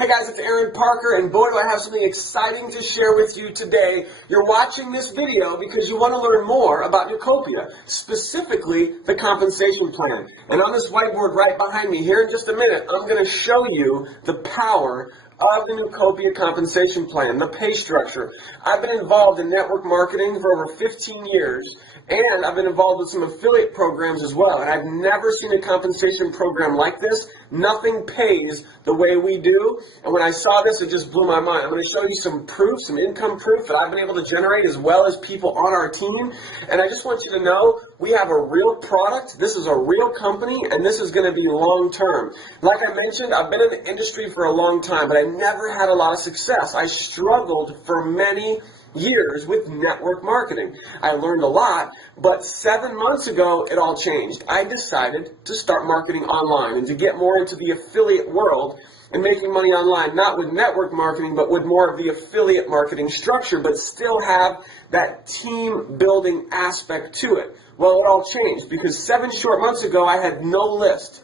Hey guys, it's Aaron Parker, and boy do I have something exciting to share with you today. You're watching this video because you want to learn more about Neucopia, specifically the compensation plan. And on this whiteboard right behind me here in just a minute, I'm going to show you the power of the Neucopia compensation plan, the pay structure. I've been involved in network marketing for over 15 years, and I've been involved with some affiliate programs as well. And I've never seen a compensation program like this. Nothing pays the way we do. And when I saw this, it just blew my mind. I'm going to show you some proof, some income proof that I've been able to generate as well as people on our team. And I just want you to know we have a real product. This is a real company, and this is going to be long term. Like I mentioned, I've been in the industry for a long time, but I never had a lot of success. I struggled for many years with network marketing. I learned a lot, but 7 months ago, it all changed. I decided to start marketing online and to get more into the affiliate world and making money online, not with network marketing, but with more of the affiliate marketing structure, but still have that team building aspect to it. Well, it all changed because 7 short months ago, I had no list,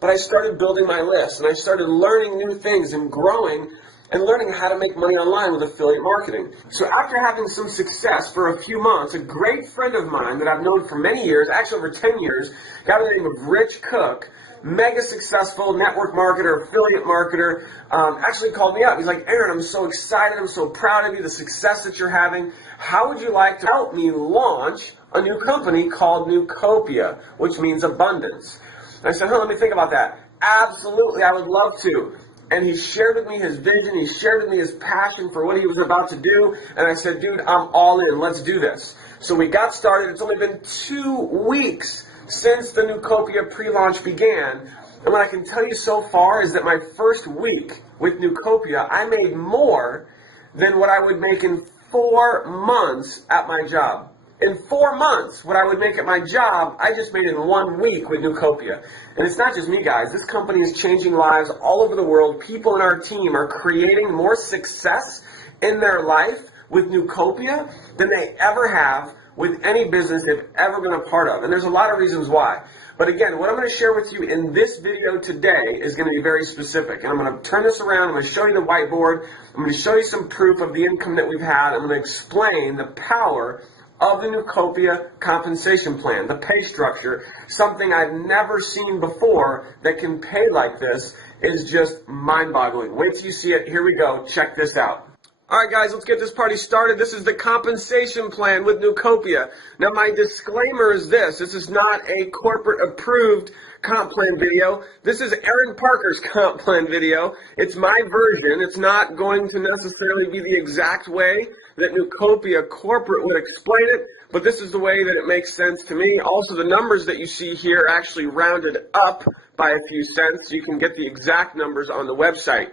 but I started building my list and I started learning new things and growing and learning how to make money online with affiliate marketing. So after having some success for a few months, a great friend of mine that I've known for many years, actually over 10 years, a guy by the name of Rich Cook, mega successful network marketer, affiliate marketer, actually called me up. He's like, Aaron, I'm so excited, I'm so proud of you, the success that you're having. How would you like to help me launch a new company called Neucopia, which means abundance? And I said, let me think about that. Absolutely, I would love to. And he shared with me his vision, he shared with me his passion for what he was about to do, and I said, dude, I'm all in, let's do this. So we got started. It's only been 2 weeks since the Neucopia pre-launch began, and what I can tell you so far is that my first week with Neucopia, I made more than what I would make in 4 months at my job. In 4 months, what I would make at my job, I just made in 1 week with Neucopia. And it's not just me, guys. This company is changing lives all over the world. People in our team are creating more success in their life with Neucopia than they ever have with any business they've ever been a part of. And there's a lot of reasons why. But again, what I'm going to share with you in this video today is going to be very specific. And I'm going to turn this around. I'm going to show you the whiteboard. I'm going to show you some proof of the income that we've had. I'm going to explain the power of the Neucopia compensation plan, the pay structure. Something I've never seen before that can pay like this is just mind-boggling. Wait till you see it. Here we go. Check this out. All right, guys, let's get this party started. This is the compensation plan with Neucopia. Now, my disclaimer is this. This is not a corporate-approved comp plan video. This is Aaron Parker's comp plan video. It's my version. It's not going to necessarily be the exact way that Neucopia corporate would explain it, but this is the way that it makes sense to me. Also, the numbers that you see here are actually rounded up by a few cents, so you can get the exact numbers on the website.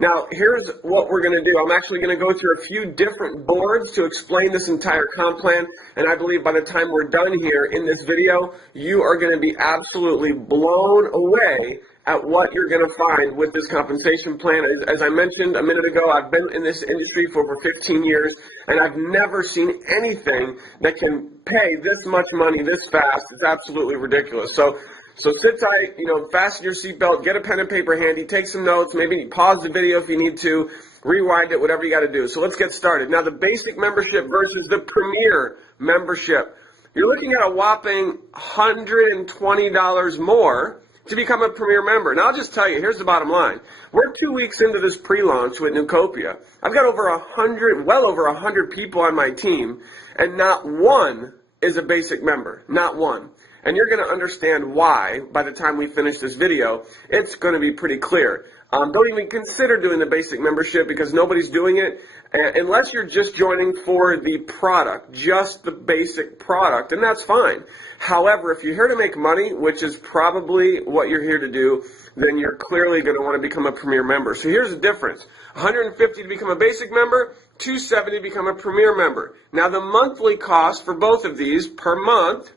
Now, here's what we're going to do. I'm actually going to go through a few different boards to explain this entire comp plan, and I believe by the time we're done here in this video, you are going to be absolutely blown away at what you're going to find with this compensation plan. As I mentioned a minute ago, I've been in this industry for over 15 years, and I've never seen anything that can pay this much money this fast. It's absolutely ridiculous. So sit tight, fasten your seatbelt, get a pen and paper handy, take some notes, maybe pause the video if you need to, rewind it, whatever you got to do. So let's get started. Now, the basic membership versus the premier membership. You're looking at a whopping $120 more to become a premier member. Now, I'll just tell you, here's the bottom line. We're 2 weeks into this pre-launch with Neucopia. I've got well over 100 people on my team, and not one is a basic member. Not one. And you're going to understand why by the time we finish this video. It's going to be pretty clear. Don't even consider doing the basic membership because nobody's doing it unless you're just joining for the product, just the basic product, and that's fine. However, if you're here to make money, which is probably what you're here to do, then you're clearly going to want to become a premier member. So here's the difference. $150 to become a basic member, $270 to become a premier member. Now, the monthly cost for both of these per month,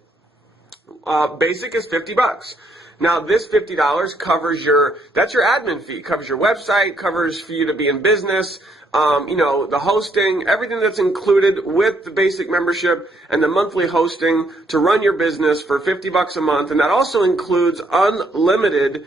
basic is $50. Now, this $50 covers that's your admin fee, covers your website, covers for you to be in business, the hosting, everything that's included with the basic membership and the monthly hosting to run your business for $50 a month. And that also includes unlimited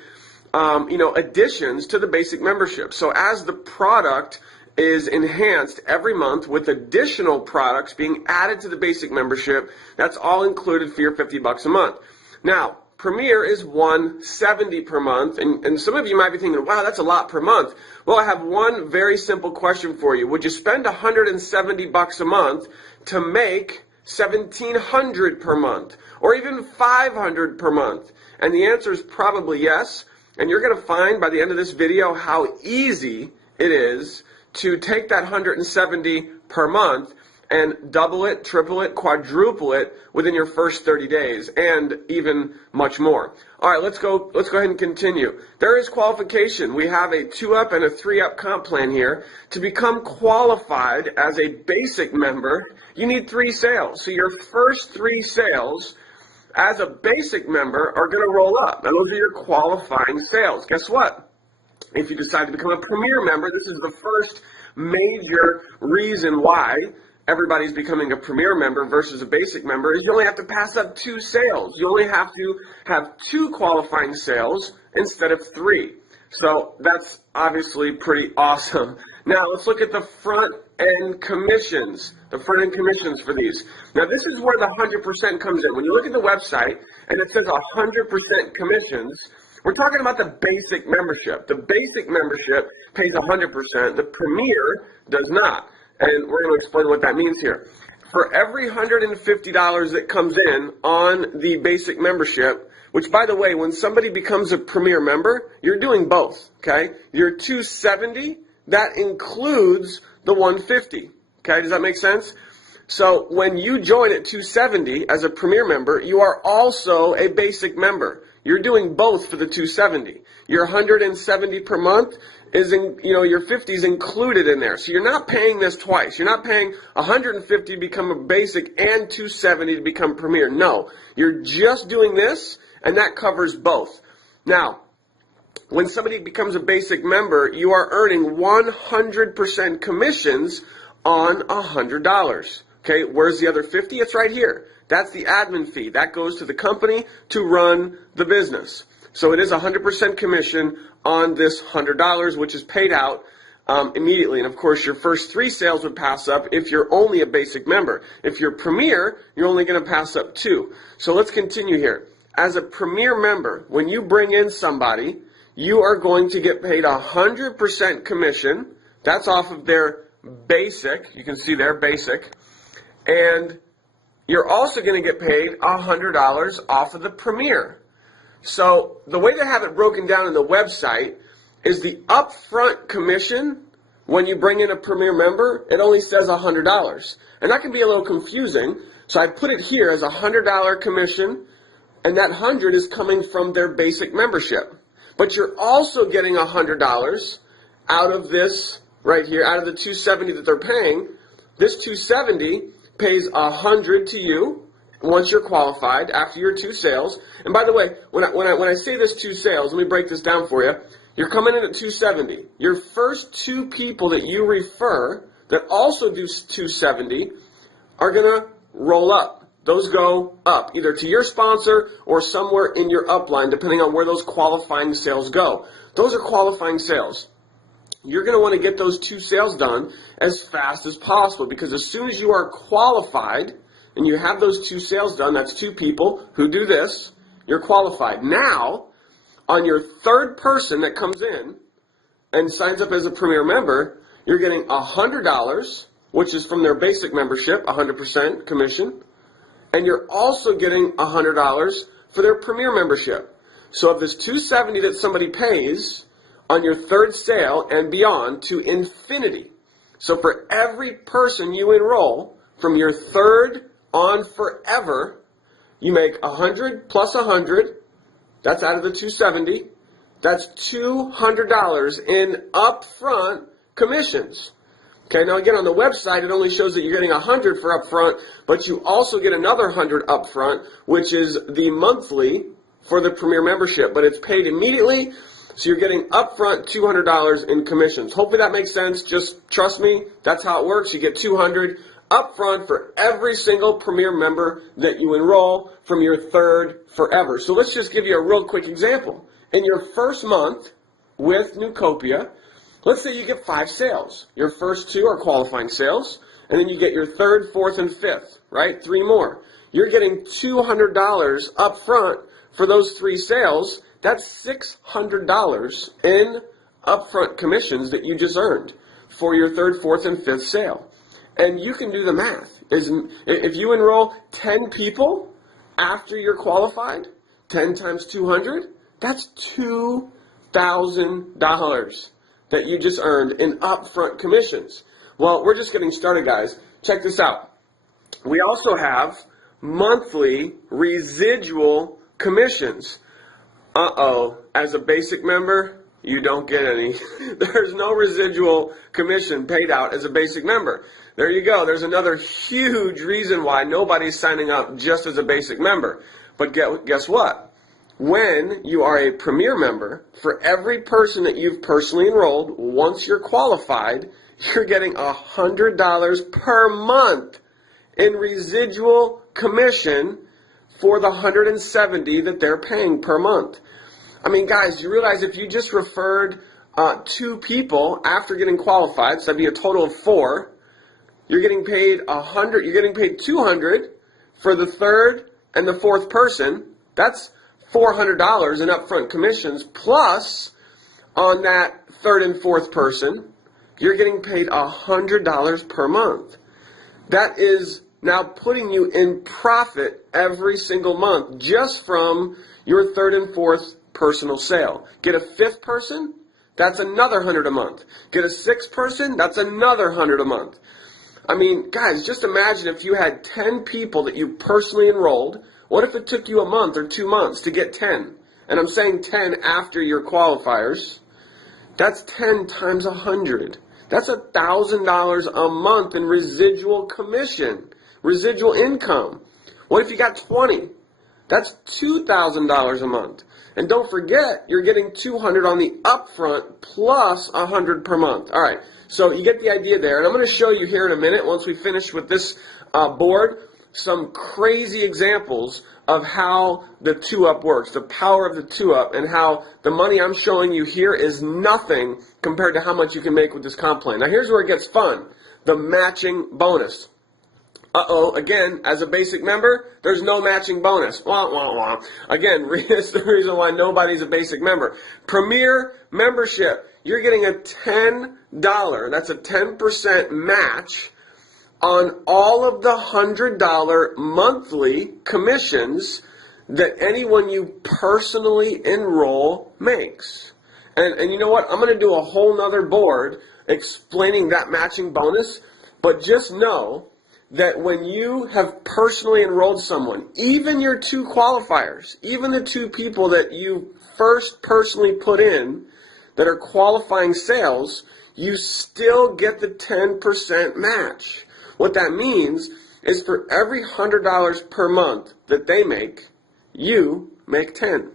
additions to the basic membership. So as the product is enhanced every month with additional products being added to the basic membership, that's all included for your $50 a month. Now, Premier is $170 per month, and some of you might be thinking, wow, that's a lot per month. Well, I have one very simple question for you. Would you spend $170 a month to make $1,700 per month, or even $500 per month? And the answer is probably yes. And you're going to find by the end of this video how easy it is to take that $170 per month and double it, triple it, quadruple it within your first 30 days, and even much more. All right, let's go ahead and continue. There is qualification. We have a 2-up and a 3-up comp plan here. To become qualified as a basic member, you need 3 sales. So your first 3 sales as a basic member are going to roll up, and those are your qualifying sales. Guess what? If you decide to become a Premier member, this is the first major reason why everybody's becoming a Premier member versus a basic member, is you only have to pass up 2 sales. You only have to have 2 qualifying sales instead of 3. So that's obviously pretty awesome. Now let's look at the front end commissions. The front end commissions for these. Now this is where the 100% comes in. When you look at the website and it says 100% commissions, we're talking about the basic membership. The basic membership pays 100%. The Premier does not. And we're going to explain what that means here. For every $150 that comes in on the basic membership, which, by the way, when somebody becomes a Premier member, you're doing both, okay? Your $270, that includes the $150, okay? Does that make sense? So when you join at $270 as a Premier member, you are also a basic member. You're doing both for the $270. Your $170 per month is your $50 is included in there. So you're not paying this twice. You're not paying $150 to become a basic and $270 to become Premier. No, you're just doing this, and that covers both. Now, when somebody becomes a basic member, you are earning 100% commissions on $100. Okay, where's the other 50? It's right here. That's the admin fee. That goes to the company to run the business. So it is 100% commission on this $100, which is paid out immediately. And of course, your first 3 sales would pass up if you're only a basic member. If you're Premier, you're only going to pass up 2. So let's continue here. As a Premier member, when you bring in somebody, you are going to get paid 100% commission. That's off of their basic. You can see their basic. And you're also going to get paid $100 off of the Premier. So the way they have it broken down in the website is the upfront commission when you bring in a Premier member, it only says $100. And that can be a little confusing. So I put it here as $100 commission, and that 100 is coming from their basic membership. But you're also getting $100 out of this right here, out of the $270 that they're paying. This $270 pays $100 to you once you're qualified after your 2 sales. And by the way, when I say this 2 sales, let me break this down for you. You're coming in at $270. Your first 2 people that you refer that also do $270 are going to roll up. Those go up, either to your sponsor or somewhere in your upline, depending on where those qualifying sales go. Those are qualifying sales. You're going to want to get those 2 sales done as fast as possible, because as soon as you are qualified and you have those 2 sales done, that's 2 people who do this, you're qualified. Now, on your 3rd person that comes in and signs up as a Premier member, you're getting $100, which is from their basic membership, 100% commission, and you're also getting $100 for their Premier membership. So of this $270 that somebody pays on your 3rd sale and beyond to infinity. So for every person you enroll from your 3rd on forever, you make 100 plus 100. That's out of the $270. That's $200 in upfront commissions. Okay, now again, on the website, it only shows that you're getting 100 for upfront, but you also get another 100 upfront, which is the monthly for the Premier membership, but it's paid immediately, so you're getting upfront $200 in commissions. Hopefully that makes sense. Just trust me, that's how it works. You get 200 upfront for every single Premier member that you enroll from your 3rd forever. So let's just give you a real quick example. in your first month with Neucopia, let's say you get 5 sales. Your first 2 are qualifying sales, and then you get your 3rd, 4th, and 5th, right? 3 more. You're getting $200 up front for those 3 sales. That's $600 in upfront commissions that you just earned for your 3rd, 4th, and 5th sale. And you can do the math. If you enroll 10 people after you're qualified, 10 times 200, that's $2,000 that you just earned in upfront commissions. Well, we're just getting started, guys. Check this out. We also have monthly residual commissions. As a basic member, you don't get any. There's no residual commission paid out as a basic member. There you go. There's another huge reason why nobody's signing up just as a basic member. But guess what? When you are a Premier member, for every person that you've personally enrolled, once you're qualified, you're getting $100 per month in residual commission for the 170 that they're paying per month. I mean, guys, you realize if you just referred 2 people after getting qualified, so that'd be a total of 4, you're getting paid $100. You're getting paid $200 for the 3rd and the 4th person. That's $400 in upfront commissions. Plus, on that 3rd and 4th person, you're getting paid $100 per month. That is now putting you in profit every single month just from your 3rd and 4th personal sale. Get a 5th person, that's another $100 a month. Get a 6th person, that's another $100 a month. I mean, guys, just imagine if you had 10 people that you personally enrolled. What if it took you a month or 2 months to get 10? And I'm saying 10 after your qualifiers. That's 10 times 100. That's $1,000 a month in residual commission, residual income. What if you got 20? That's $2,000 a month. And don't forget, you're getting $200 on the upfront plus $100 per month. All right, so you get the idea there. And I'm going to show you here in a minute, once we finish with this board, some crazy examples of how the 2-up works, the power of the 2-up, and how the money I'm showing you here is nothing compared to how much you can make with this comp plan. Now here's where it gets fun, the matching bonus. Again, as a basic member, there's no matching bonus. Wah, wah, wah. Again, it's the reason why nobody's a basic member. Premier membership, you're getting a $10, that's a 10% match on all of the $100 monthly commissions that anyone you personally enroll makes. And you know what? I'm going to do a whole nother board explaining that matching bonus, but just know that when you have personally enrolled someone, even your 2 qualifiers, even the 2 people that you first personally put in that are qualifying sales, you still get the 10% match. What that means is for every $100 per month that they make, you make 10.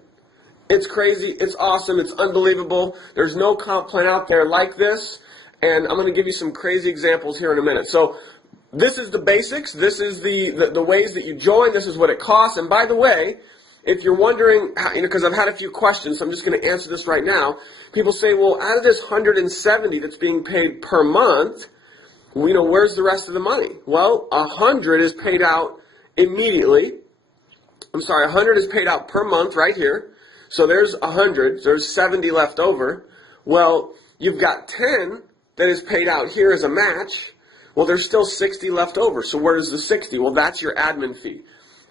It's crazy, it's awesome, it's unbelievable. There's no comp plan out there like this, and I'm going to give you some crazy examples here in a minute. So this is the basics, this is the ways that you join, this is what it costs. And by the way, if you're wondering, because I've had a few questions, so I'm just going to answer this right now. People say, well, out of this 170 that's being paid per month, where's the rest of the money? Well, 100 is paid out immediately. 100 is paid out per month right here. So there's 100, there's 70 left over. Well, you've got 10 that is paid out here as a match. Well, there's still 60 left over. So where's the 60? Well, that's your admin fee.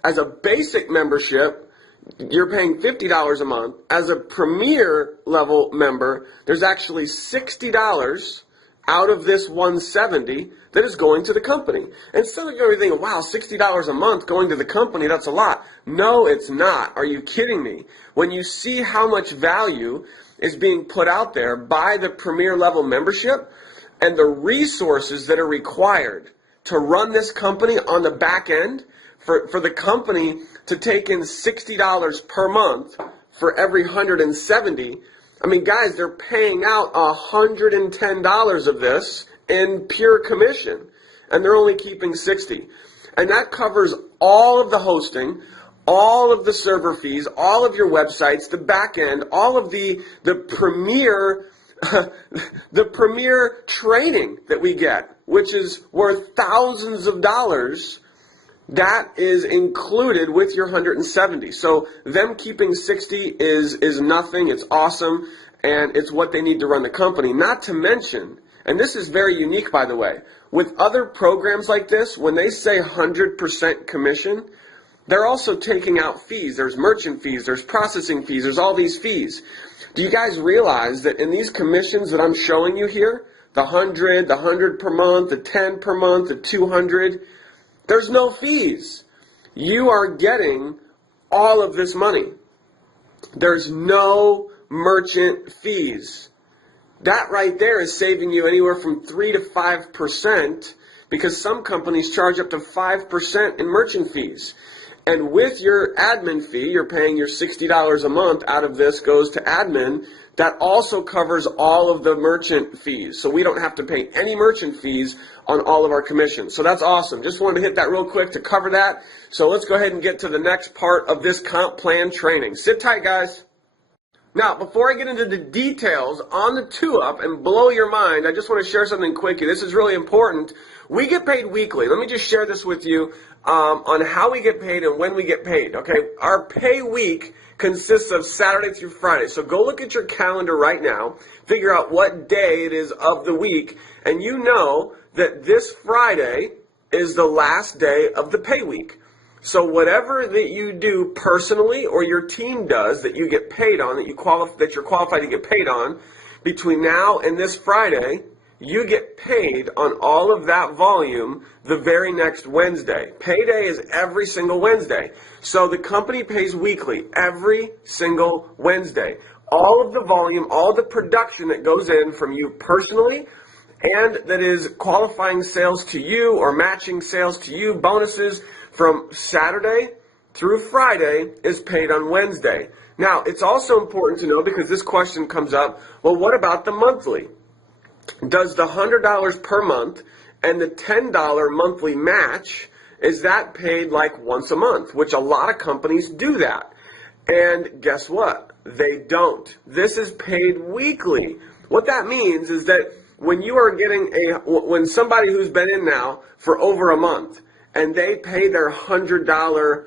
As a basic membership, you're paying $50 a month. As a Premier level member, there's actually $60 out of this 170 that is going to the company. And some of you are thinking, wow, $60 a month going to the company, that's a lot. No, it's not. Are you kidding me? When you see how much value is being put out there by the Premier level membership and the resources that are required to run this company on the back end, for the company to take in $60 per month for every 170, I mean, guys, they're paying out $110 of this in pure commission, and they're only keeping 60. And that covers all of the hosting, all of the server fees, all of your websites, the back end, all of the premier the premier training that we get, which is worth thousands of dollars, that is included with your 170. So them keeping 60 is nothing. It's awesome, and it's what they need to run the company. Not to mention, and this is very unique, by the way, with other programs like this, when they say 100% commission, they're also taking out fees. There's merchant fees, there's processing fees, there's all these fees. Do you guys realize that in these commissions that I'm showing you here, the 100 per month, the 10 per month, the 200, there's no fees. You are getting all of this money. There's no merchant fees. That right there is saving you anywhere from 3 to 5%, because some companies charge up to 5% in merchant fees. And with your admin fee, you're paying your $60 a month out of this goes to admin. That also covers all of the merchant fees. So we don't have to pay any merchant fees on all of our commissions. So that's awesome. Just wanted to hit that real quick to cover that. So let's go ahead and get to the next part of this comp plan training. Sit tight, guys. Now, before I get into the details on the 2-Up and blow your mind, I just want to share something quickly. This is really important. We get paid weekly. Let me just share this with you on how we get paid and when we get paid. Okay, our pay week consists of Saturday through Friday. So go look at your calendar right now, figure out what day it is of the week, and you know that this Friday is the last day of the pay week. So whatever that you do personally or your team does that you get paid on, that you're qualified to get paid on, between now and this Friday, you get paid on all of that volume the very next Wednesday. Payday is every single Wednesday. So the company pays weekly every single Wednesday. All of the volume, all the production that goes in from you personally, and that is qualifying sales to you or matching sales to you, bonuses from Saturday through Friday, is paid on Wednesday. Now, it's also important to know, because this question comes up, well, what about the monthly? Does the $100 per month and the $10 monthly match, is that paid like once a month? Which a lot of companies do that. And guess what? They don't. This is paid weekly. What that means is that when you are getting when somebody who's been in now for over a month, and they pay their $100,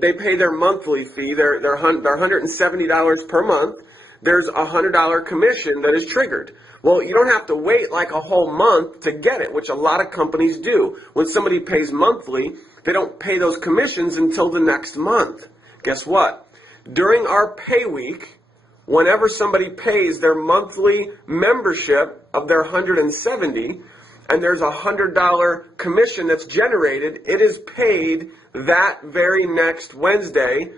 they pay their monthly fee, their $170 per month, there's a $100 commission that is triggered. Well, you don't have to wait like a whole month to get it, which a lot of companies do. When somebody pays monthly, they don't pay those commissions until the next month. Guess what? During our pay week, whenever somebody pays their monthly membership of their 170, and there's a $100 commission that's generated, it is paid that very next Wednesday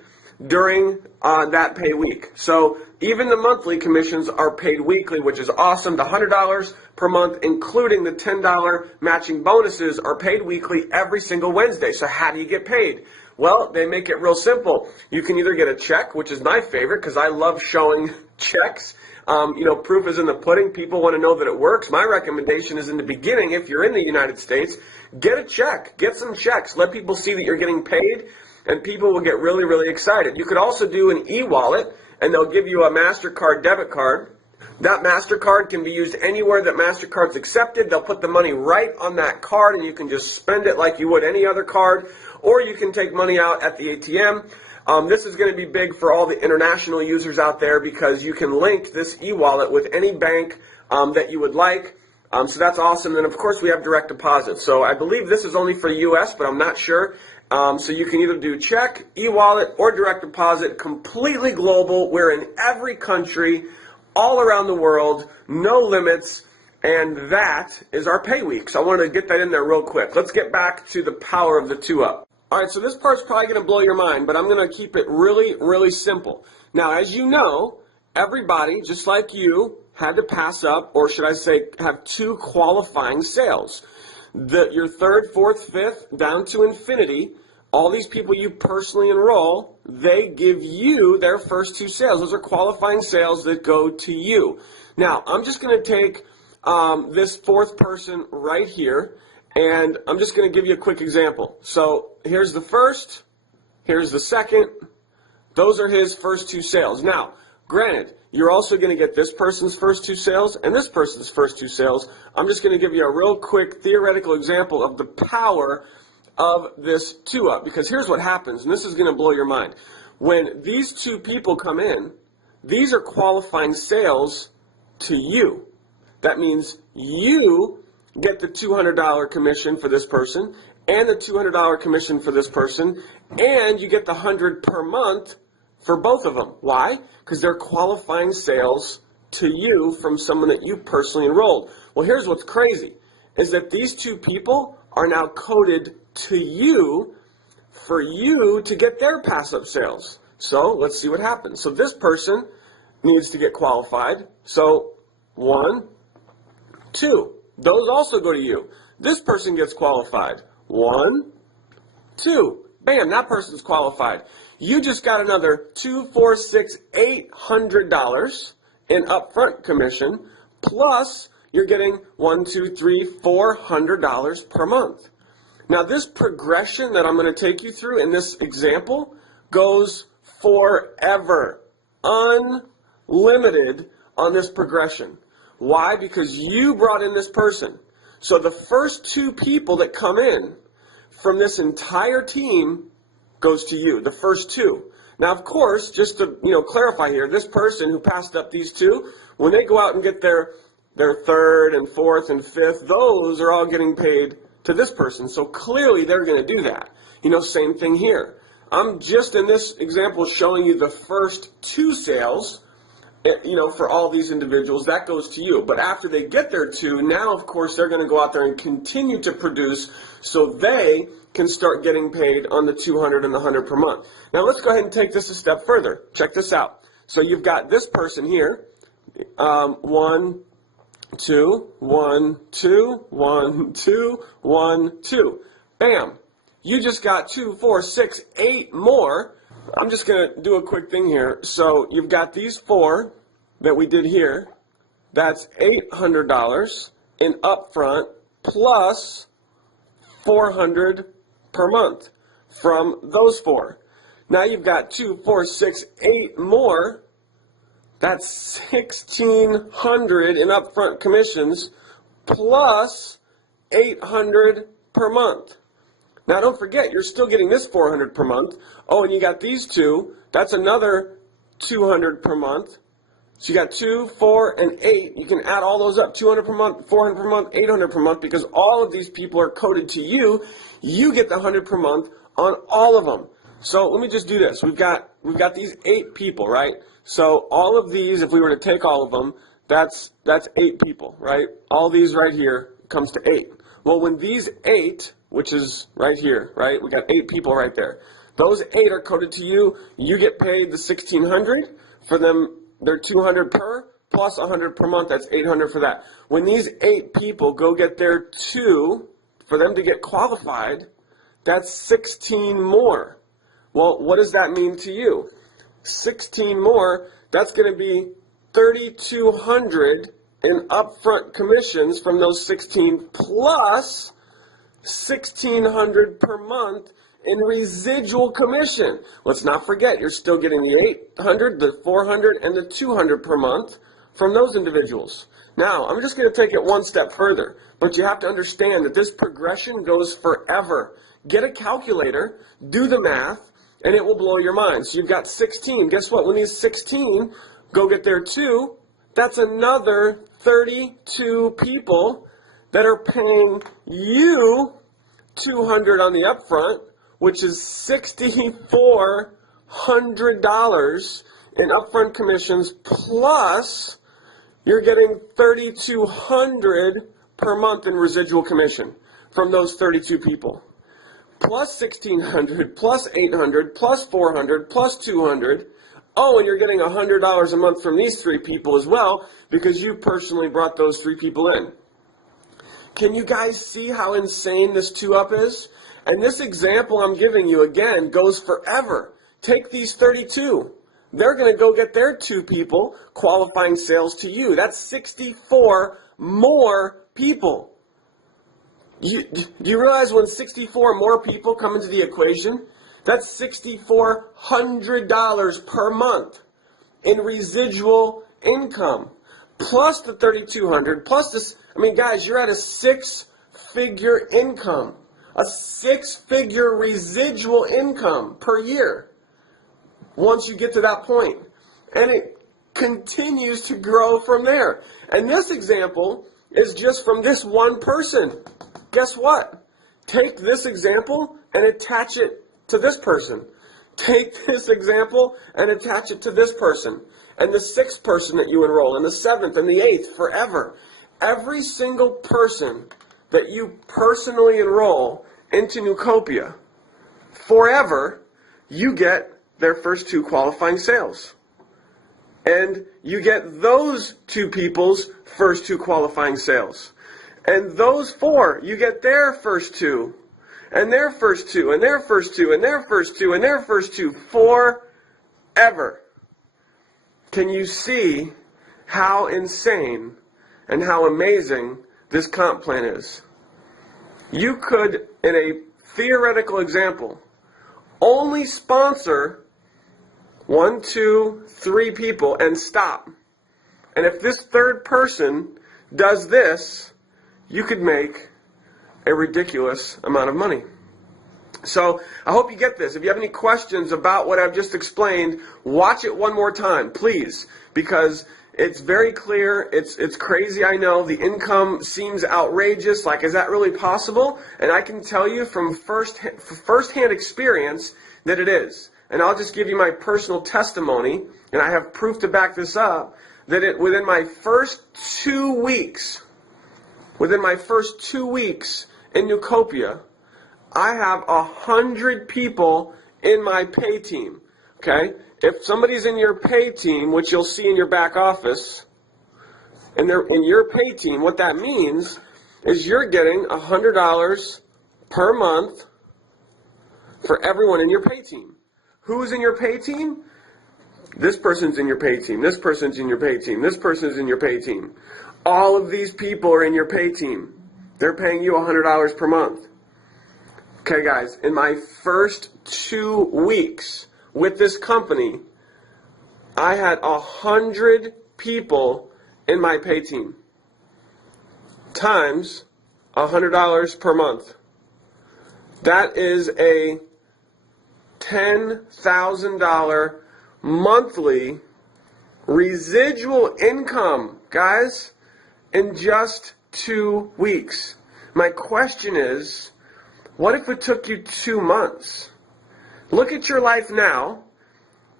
during that pay week. So even the monthly commissions are paid weekly, which is awesome. The $100 per month, including the $10 matching bonuses, are paid weekly every single Wednesday. So how do you get paid? Well, they make it real simple. You can either get a check, which is my favorite because I love showing checks. Proof is in the pudding. People want to know that it works. My recommendation is in the beginning, if you're in the United States, get a check. Get some checks. Let people see that you're getting paid, and people will get really, really excited. You could also do an e-wallet, and they'll give you a MasterCard debit card. That MasterCard can be used anywhere that MasterCard's accepted. They'll put the money right on that card, and you can just spend it like you would any other card, or you can take money out at the ATM. This is going to be big for all the international users out there because you can link this e-wallet with any bank that you would like. So that's awesome. Then, of course, we have direct deposit. So I believe this is only for the U.S., but I'm not sure. So you can either do check, e-wallet, or direct deposit, completely global. We're in every country, all around the world, no limits, and that is our pay week. So I wanted to get that in there real quick. Let's get back to the power of the 2-Up. All right, so this part's probably going to blow your mind, but I'm going to keep it really, really simple. Now, as you know, everybody, just like you, had to pass up, or should I say, have 2 qualifying sales. Your 3rd, 4th, 5th, down to infinity, all these people you personally enroll, they give you their first 2 sales. Those are qualifying sales that go to you. Now, I'm just going to take this 4th person right here, and I'm just going to give you a quick example. So here's the first, Here's the second. Those are his first two sales. Now, granted, you're also going to get this person's first two sales and this person's first two sales. I'm just going to give you a real quick theoretical example of the power of this two-up, because here's what happens, and this is going to blow your mind. When these two people come in, these are qualifying sales to you. That means you get the $200 commission for this person and the $200 commission for this person, and you get the $100 per month for both of them. Why? Because they're qualifying sales to you from someone that you personally enrolled. Well, here's what's crazy, is that these two people are now coded to you for you to get their pass-up sales. So let's see what happens. So this person needs to get qualified. So 1, 2. Those also go to you. This person gets qualified. 1, 2. Bam, that person's qualified. You just got another $200, $400, $800 in upfront commission, plus you're getting $100, $200, $300, $400 per month. Now this progression that I'm going to take you through in this example goes forever, unlimited on this progression. Why? Because you brought in this person. So the first two people that come in from this entire team goes to you, the first two. Now, of course, just to clarify here, this person who passed up these two, when they go out and get their third and fourth and fifth, those are all getting paid to this person. So clearly they're going to do that. Same thing here. I'm just in this example showing you the first two sales, for all these individuals. That goes to you. But after they get their two, now, of course, they're going to go out there and continue to produce so they can start getting paid on the $200 and the $100 per month. Now, let's go ahead and take this a step further. Check this out. So you've got this person here, 1, 2, 1, 2, 1, 2, 1, 2. Bam. You just got 2, 4, 6, 8 more. I'm just going to do a quick thing here. So you've got these 4 that we did here. That's $800 in upfront plus $400 per month from those 4. Now you've got 2, 4, 6, 8 more. That's $1,600 in upfront commissions plus $800 per month. Now don't forget, you're still getting this $400 per month. Oh, and you got these two. That's another $200 per month. So you got 2, 4, and 8. You can add all those up. $200 per month, $400 per month, $800 per month, because all of these people are coded to you. You get the $100 per month on all of them. So let me just do this. We've got these 8 people, right? So all of these, if we were to take all of them, that's 8 people, right? All these right here comes to 8. Well, when these 8, which is right here, right? We got 8 people right there. Those 8 are coded to you. You get paid the $1,600 for them. They're $200 per plus $100 per month. That's $800 for that. When these 8 people go get their 2, for them to get qualified, that's 16 more. Well, what does that mean to you? 16 more. That's going to be $3,200 in upfront commissions from those 16 plus $1,600 per month in residual commission. Let's not forget, you're still getting the $800, the $400, and the $200 per month from those individuals. Now, I'm just going to take it one step further, but you have to understand that this progression goes forever. Get a calculator, do the math, and it will blow your mind. So you've got 16. Guess what? When these 16 go get their 2, that's another 32 people that are paying you $200 on the upfront, which is $6,400 in upfront commissions, plus you're getting $3,200 per month in residual commission from those 32 people, plus $1,600, plus $800, plus $400, plus $200. Oh, and you're getting $100 a month from these 3 people as well, because you personally brought those 3 people in. Can you guys see how insane this 2-up is? And this example I'm giving you, again, goes forever. Take these 32. They're going to go get their 2 people qualifying sales to you. That's 64 more people. Do you realize when 64 more people come into the equation, That's $6,400 per month in residual income, plus the $3,200, plus this. I mean, guys, you're at a six-figure income, a six-figure residual income per year once you get to that point. And it continues to grow from there. And this example is just from this one person. Guess what? Take this example and attach it to this person. Take this example and attach it to this person. And the sixth person that you enroll, and the seventh, and the eighth, forever. Every single person that you personally enroll into Neucopia, forever, you get their first two qualifying sales. And you get those two people's first two qualifying sales. And those four, you get their first two, and their first two, and their first two, and their first two, and their first two, forever. Can you see how insane and how amazing this comp plan is? You could, in a theoretical example, only sponsor 1, 2, 3 people and stop. And if this third person does this, you could make a ridiculous amount of money. So I hope you get this. If you have any questions about what I've just explained, watch it one more time, please, because it's very clear. It's crazy, I know. The income seems outrageous. Like, is that really possible? And I can tell you from first-hand experience that it is. And I'll just give you my personal testimony, and I have proof to back this up, that within my first 2 weeks, in Neucopia, I have 100 people in my pay team. Okay? If somebody's in your pay team, which you'll see in your back office, and they're in your pay team, what that means is you're getting $100 per month for everyone in your pay team. Who's in your pay team? This person's in your pay team. This person's in your pay team. This person's in your pay team. All of these people are in your pay team. They're paying you $100 per month. Okay, guys, in my first 2 weeks with this company, I had 100 people in my pay team times $100 per month. That is a $10,000 monthly residual income, guys, in just 2 weeks. My question is, what if it took you 2 months? Look at your life now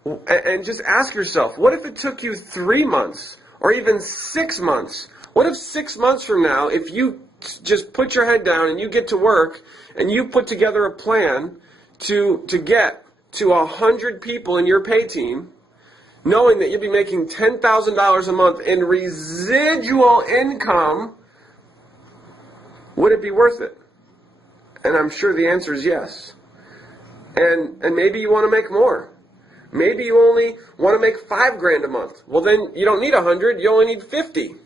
and just ask yourself, what if it took you 3 months or even 6 months? What if 6 months from now, if you just put your head down and you get to work and you put together a plan to get to 100 people in your pay team, knowing that you'll be making $10,000 a month in residual income, would it be worth it? And I'm sure the answer is yes. And maybe you want to make more. Maybe you only want to make $5,000 a month. Well, then you don't need 100, you only need 50.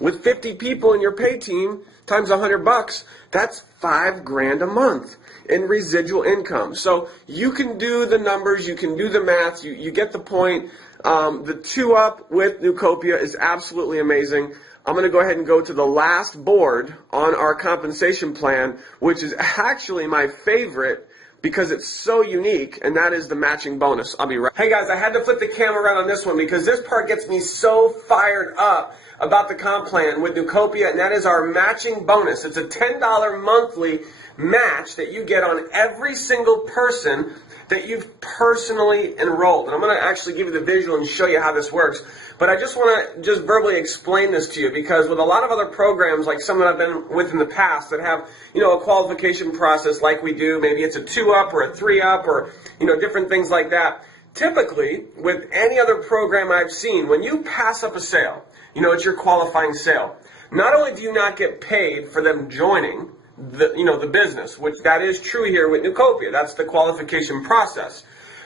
With 50 people in your pay team times $100, that's $5,000 a month in residual income. So you can do the numbers, you can do the math, you get the point. The 2-up with Neucopia is absolutely amazing. I'm going to go ahead and go to the last board on our compensation plan, which is actually my favorite because it's so unique, and that is the matching bonus. I'll be right. Hey guys, I had to flip the camera around on this one because this part gets me so fired up about the comp plan with Neucopia, and that is our matching bonus. It's a $10 monthly match that you get on every single person that you've personally enrolled. And I'm going to actually give you the visual and show you how this works. But I just want to just verbally explain this to you, because with a lot of other programs, like some that I've been with in the past that have, a qualification process like we do, maybe it's a 2-up or a 3-up or, different things like that. Typically, with any other program I've seen, when you pass up a sale, it's your qualifying sale. Not only do you not get paid for them joining the business, which that is true here with Neucopia. That's the qualification process.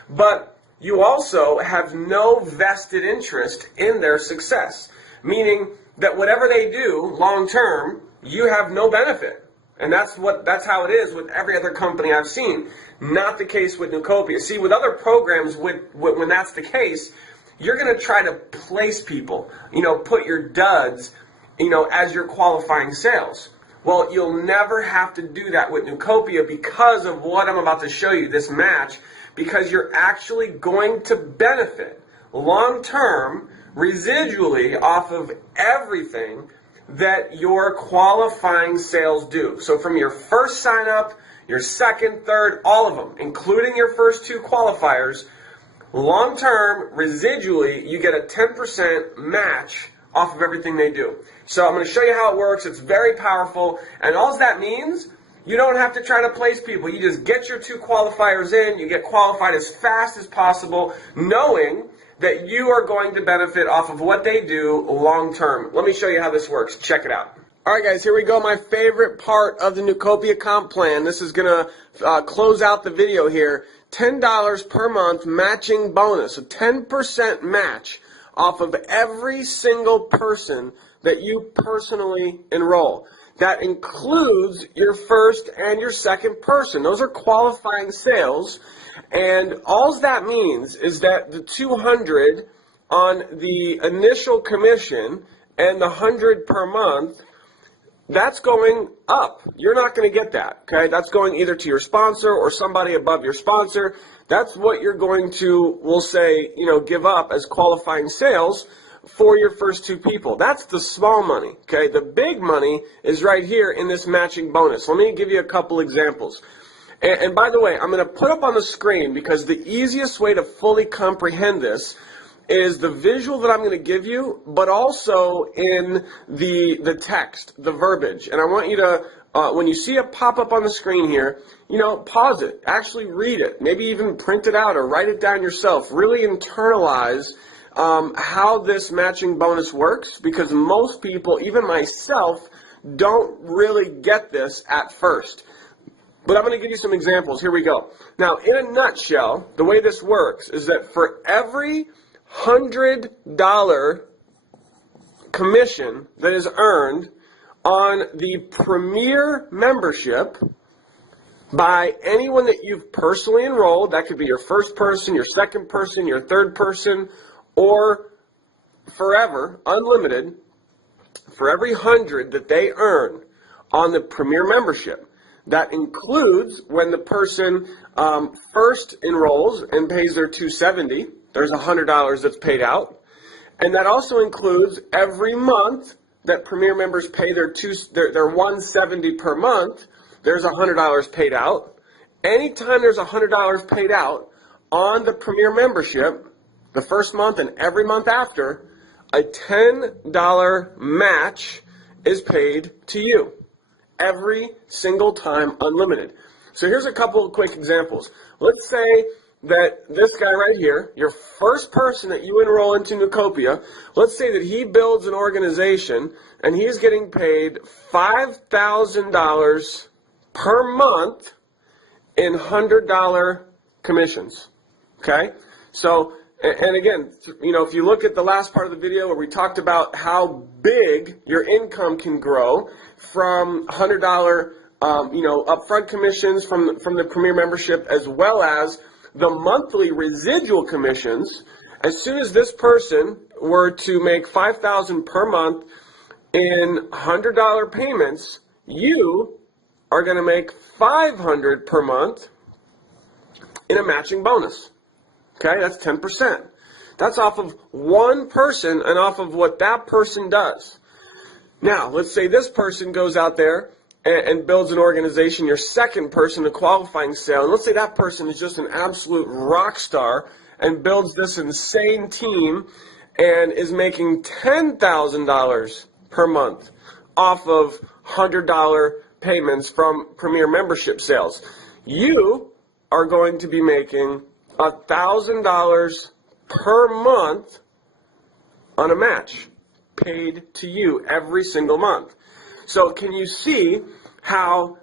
But you also have no vested interest in their success, meaning that whatever they do long term, you have no benefit. And that's how it is with every other company I've seen. Not the case with Neucopia. See, with other programs, when that's the case, you're going to try to place people, put your duds, as your qualifying sales. Well, you'll never have to do that with Neucopia because of what I'm about to show you, this match, because you're actually going to benefit long-term, residually, off of everything that your qualifying sales do. So from your first sign up, your second, third, all of them, including your first two qualifiers, long term, residually, you get a 10% match off of everything they do. So I'm going to show you how it works. It's very powerful, and all that means, you don't have to try to place people. You just get your two qualifiers in, you get qualified as fast as possible, knowing that you are going to benefit off of what they do long term. Let me show you how this works. Check it out. All right, guys, here we go. My favorite part of the Neucopia comp plan. This is going to close out the video here. $10 per month matching bonus, a 10% match off of every single person that you personally enroll. That includes your first and your second person. Those are qualifying sales. And all that means is that the 200 on the initial commission and the 100 per month, that's going up. You're not going to get that, okay? That's going either to your sponsor or somebody above your sponsor. That's what you're going to, we'll say, give up as qualifying sales for your first two people. That's the small money, okay? The big money is right here in this matching bonus. Let me give you a couple examples. And by the way, I'm going to put up on the screen, because the easiest way to fully comprehend this is the visual that I'm going to give you, but also in the text, the verbiage. And I want you to, when you see it pop up on the screen here, pause it, actually read it, maybe even print it out or write it down yourself. Really internalize how this matching bonus works, because most people, even myself, don't really get this at first. But I'm going to give you some examples. Here we go. Now, in a nutshell, the way this works is that for every $100 commission that is earned on the Premier membership by anyone that you've personally enrolled, that could be your first person, your second person, your third person, or forever, unlimited, for every 100 that they earn on the Premier membership. That includes when the person first enrolls and pays their $270, there's $100 that's paid out. And that also includes every month that Premier members pay their $170 per month, there's $100 paid out. Anytime there's $100 paid out on the Premier membership, the first month and every month after, a $10 match is paid to you. Every single time, unlimited. So here's a couple of quick examples. Let's say that this guy right here, your first person that you enroll into Neucopia, let's say that he builds an organization and he's getting paid $5,000 per month in $100 commissions. Okay? So, and again, if you look at the last part of the video where we talked about how big your income can grow from $100, upfront commissions from the Premier membership, as well as the monthly residual commissions. As soon as this person were to make $5,000 per month in $100 payments, you are going to make $500 per month in a matching bonus. Okay, that's 10%. That's off of one person and off of what that person does. Now, let's say this person goes out there and builds an organization, your second person, a qualifying sale, and let's say that person is just an absolute rock star and builds this insane team and is making $10,000 per month off of $100 payments from Premier membership sales. You are going to be making $1,000 per month on a match paid to you every single month. So can you see how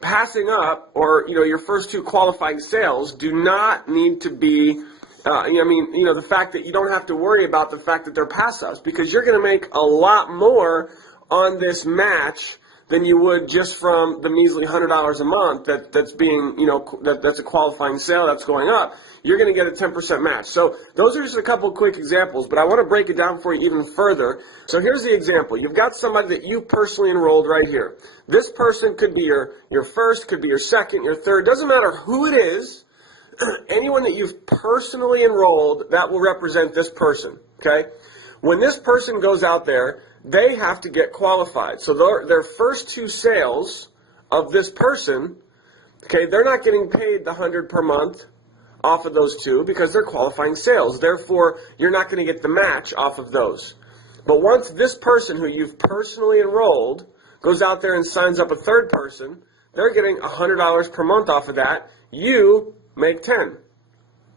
passing up, or your first two qualifying sales do not need to be the fact that you don't have to worry about the fact that they're pass ups, because you're going to make a lot more on this match than you would just from the measly $100 a month that's being, that's a qualifying sale that's going up. You're going to get a 10% match. So those are just a couple quick examples, but I want to break it down for you even further. So here's the example. You've got somebody that you personally enrolled right here. This person could be your first, could be your second, your third. Doesn't matter who it is. Anyone that you've personally enrolled, that will represent this person, okay? When this person goes out there, they have to get qualified. So their first two sales of this person, okay, they're not getting paid the $100 per month off of those two because they're qualifying sales. Therefore, you're not going to get the match off of those. But once this person who you've personally enrolled goes out there and signs up a third person, they're getting $100 per month off of that. You make 10.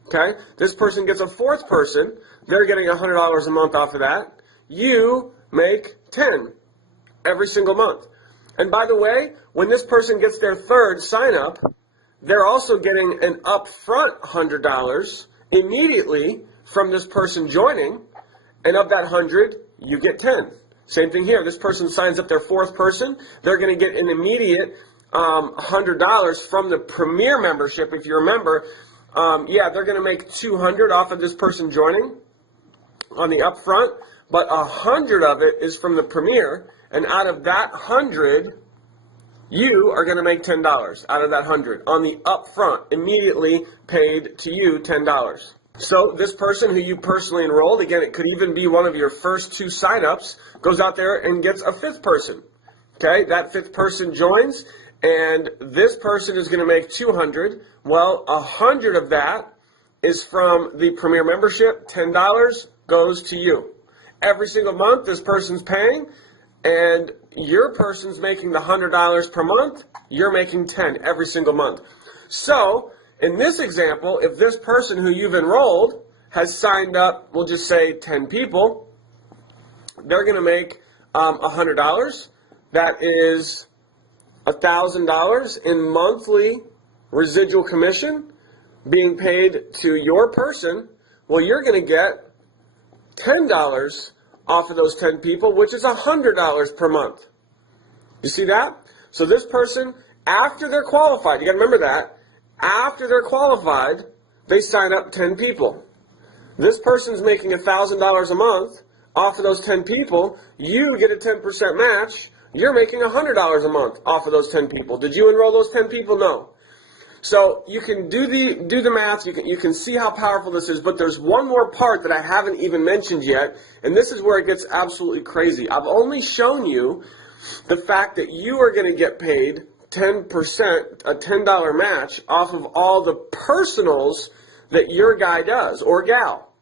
Okay? This person gets a fourth person. They're getting $100 a month off of that. You make 10 every single month. And by the way, when this person gets their third sign up, they're also getting an upfront $100 immediately from this person joining, and of that 100, you get 10. Same thing here. This person signs up their fourth person. They're going to get an immediate $100 from the Premier membership. If you remember, they're going to make $200 off of this person joining on the upfront, but 100 of it is from the Premier, and out of that 100, you are going to make $10 out of that 100 on the upfront, immediately paid to you $10. So this person who you personally enrolled, again, it could even be one of your first two signups, goes out there and gets a fifth person. Okay, that fifth person joins, and this person is going to make 200. Well, 100 of that is from the Premier membership. $10 goes to you. Every single month, this person's paying, and your person's making the $100 per month. You're making 10 every single month. So, in this example, if this person who you've enrolled has signed up, we'll just say 10 people, they're going to make $100. That is $1,000 in monthly residual commission being paid to your person. Well, you're going to get $10 off of those 10 people, which is $100 per month. You see that? So this person, after they're qualified, you got to remember that, after they're qualified, they sign up 10 people. This person's making $1,000 a month off of those 10 people. You get a 10% match. You're making $100 a month off of those 10 people. Did you enroll those 10 people? No. So you can do the math, you can see how powerful this is, but there's one more part that I haven't even mentioned yet, and this is where it gets absolutely crazy. I've only shown you the fact that you are going to get paid 10%, a $10 match off of all the personals that your guy does, or gal,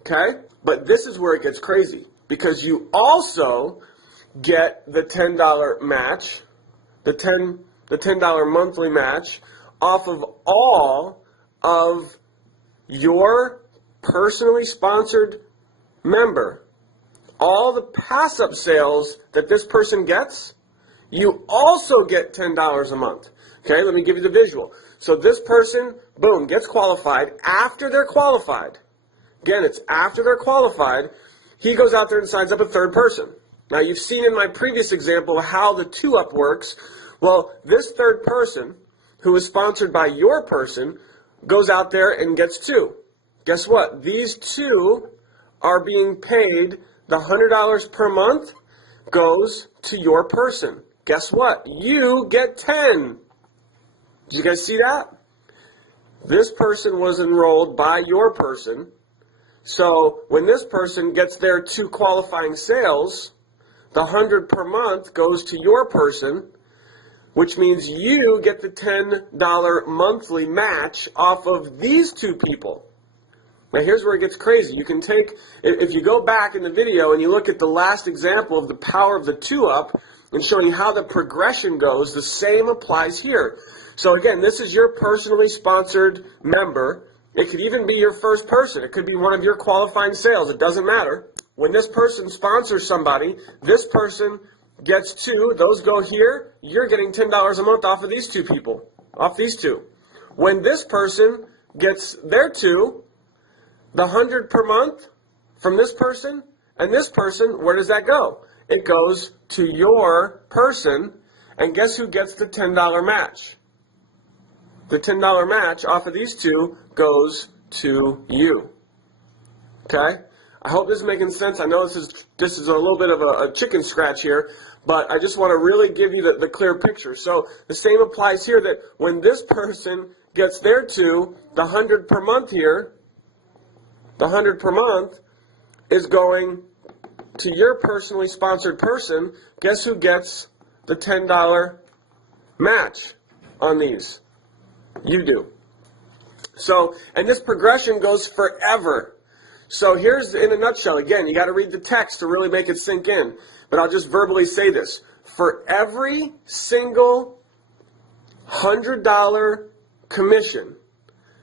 okay? But this is where it gets crazy, because you also get the $10 match, the $10 monthly match, off of all of your personally sponsored member. All the pass-up sales that this person gets, you also get $10 a month. Okay, let me give you the visual. So this person, boom, gets qualified. After they're qualified, again, it's after they're qualified, he goes out there and signs up a third person. Now, you've seen in my previous example how the two-up works. Well, this third person, who is sponsored by your person, goes out there and gets two. Guess what? These two are being paid, the $100 per month goes to your person. Guess what? You get 10. Did you guys see that? This person was enrolled by your person. So when this person gets their two qualifying sales, the $100 per month goes to your person, which means you get the $10 monthly match off of these two people. Now here's where it gets crazy. You can take, if you go back in the video and you look at the last example of the power of the two-up and showing you how the progression goes, the same applies here. So again, this is your personally sponsored member. It could even be your first person. It could be one of your qualifying sales. It doesn't matter. When this person sponsors somebody, this person gets two, those go here, you're getting $10 a month off of these two people, off these two. When this person gets their two, the $100 per month from this person and this person, where does that go? It goes to your person, And guess who gets the $10 match? The $10 match off of these two goes to you. Okay? I hope this is making sense. I know this is a little bit of a chicken scratch here, but I just want to really give you the clear picture. So the same applies here, that when this person gets their two, the 100 per month here, the 100 per month is going to your personally sponsored person. Guess who gets the $10 match on these? You do. So, and this progression goes forever. So here's, in a nutshell, again, you got to read the text to really make it sink in. But I'll just verbally say this. For every single $100 commission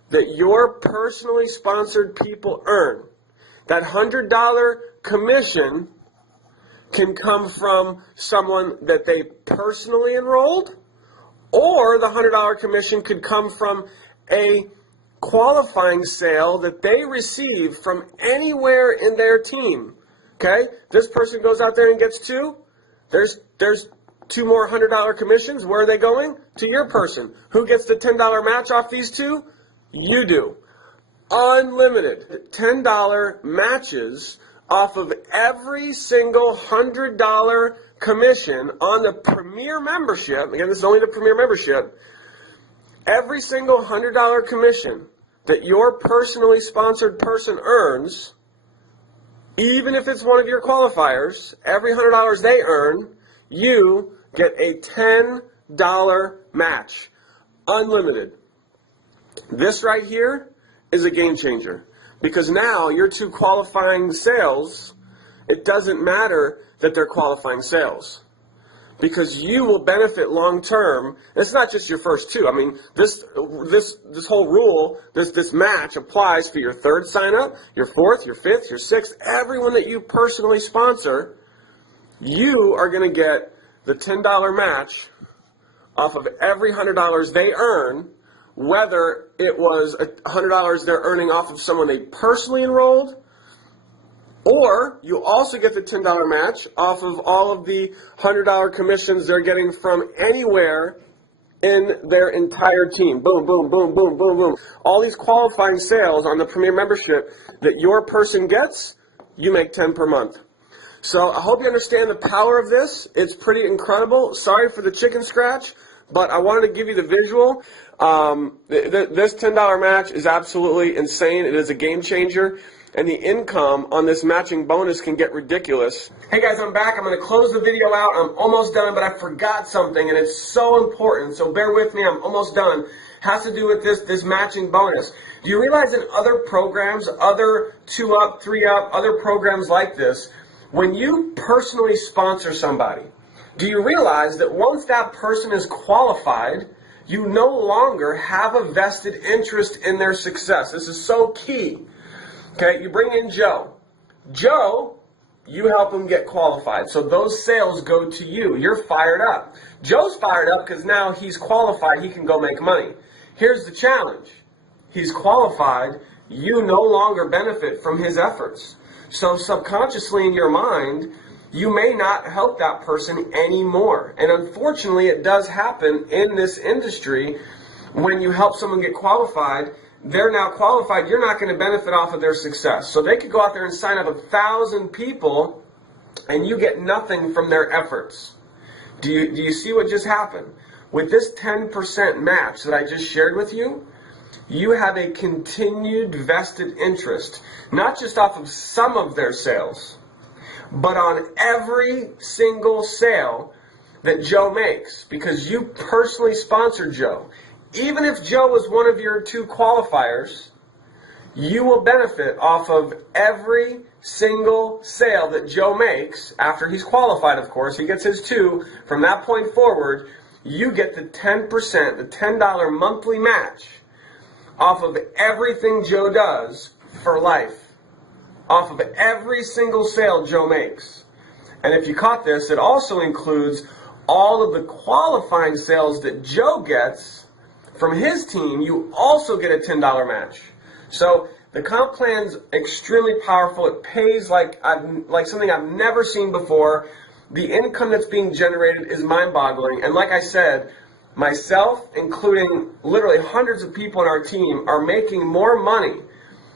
that your personally sponsored people earn, that $100 commission can come from someone that they personally enrolled, or the $100 commission could come from a qualifying sale that they receive from anywhere in their team. Okay? This person goes out there and gets two. There's two more $100 commissions. Where are they going? To your person. Who gets the $10 match off these two? You do. Unlimited $10 matches off of every single $100 commission on the Premier membership. Again, this is only the Premier membership. Every single $100 commission that your personally sponsored person earns, even if it's one of your qualifiers, every $100 they earn, you get a $10 match. Unlimited. This right here is a game changer, because now your two qualifying sales, it doesn't matter that they're qualifying sales, because you will benefit long term. It's not just your first two. I mean, this whole rule, this match applies for your third sign up, your fourth, your fifth, your sixth, everyone that you personally sponsor. You are going to get the $10 match off of every $100 they earn, whether it was $100 they're earning off of someone they personally enrolled, or you also get the $10 match off of all of the $100 commissions they're getting from anywhere in their entire team. Boom, boom, boom, boom, boom, boom. All these qualifying sales on the Premier membership that your person gets, you make 10 per month. So I hope you understand the power of this. It's pretty incredible. Sorry for the chicken scratch, but I wanted to give you the visual. This $10 match is absolutely insane. It is a game changer. And the income on this matching bonus can get ridiculous. Hey guys, I'm back. I'm going to close the video out. I'm almost done, but I forgot something, and it's so important. So bear with me. I'm almost done. It has to do with this matching bonus. Do you realize in other programs, other 2-up, 3-up, other programs like this, when you personally sponsor somebody, do you realize that once that person is qualified, you no longer have a vested interest in their success? This is so key. Okay, you bring in Joe. Joe, you help him get qualified. So those sales go to you. You're fired up. Joe's fired up because now he's qualified. He can go make money. Here's the challenge. He's qualified. You no longer benefit from his efforts. So subconsciously in your mind, you may not help that person anymore. And unfortunately, it does happen in this industry. When you help someone get qualified, they're now qualified, you're not going to benefit off of their success. So they could go out there and sign up 1,000 people, and you get nothing from their efforts. Do you see what just happened? With this 10% match that I just shared with you, you have a continued vested interest, not just off of some of their sales, but on every single sale that Joe makes, because you personally sponsored Joe. Even if Joe was one of your two qualifiers, you will benefit off of every single sale that Joe makes after he's qualified, of course. He gets his two. From that point forward, you get the 10%, the $10 monthly match off of everything Joe does for life, off of every single sale Joe makes. And if you caught this, it also includes all of the qualifying sales that Joe gets from his team. You also get a $10 match. So the comp plan's extremely powerful. It pays like something I've never seen before. the income that's being generated is mind-boggling. And like I said, myself, including literally hundreds of people on our team, are making more money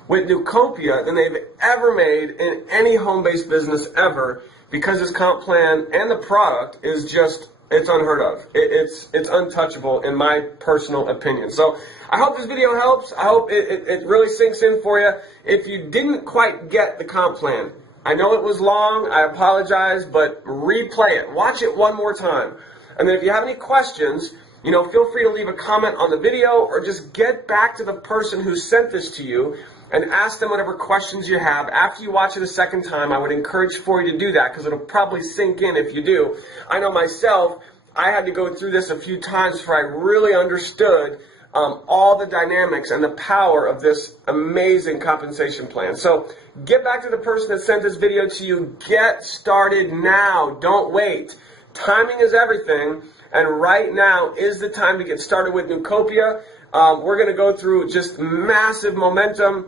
with Neucopia than they've ever made in any home-based business ever, because this comp plan and the product is just, it's unheard of. It's untouchable in my personal opinion. So I hope this video helps. I hope it really sinks in for you. If you didn't quite get the comp plan, I know it was long, I apologize, but replay it. Watch it one more time. And then if you have any questions, feel free to leave a comment on the video, or just get back to the person who sent this to you and ask them whatever questions you have. After you watch it a second time, I would encourage for you to do that, because it'll probably sink in if you do. I know myself, I had to go through this a few times before I really understood all the dynamics and the power of this amazing compensation plan. So get back to the person that sent this video to you. Get started now. Don't wait. Timing is everything, and right now is the time to get started with Neucopia. We're going to go through just massive momentum,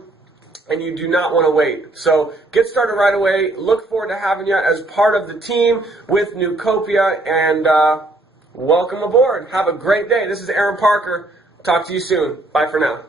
and you do not want to wait. So get started right away. Look forward to having you as part of the team with Neucopia, and welcome aboard. Have a great day. This is Aaron Parker. Talk to you soon. Bye for now.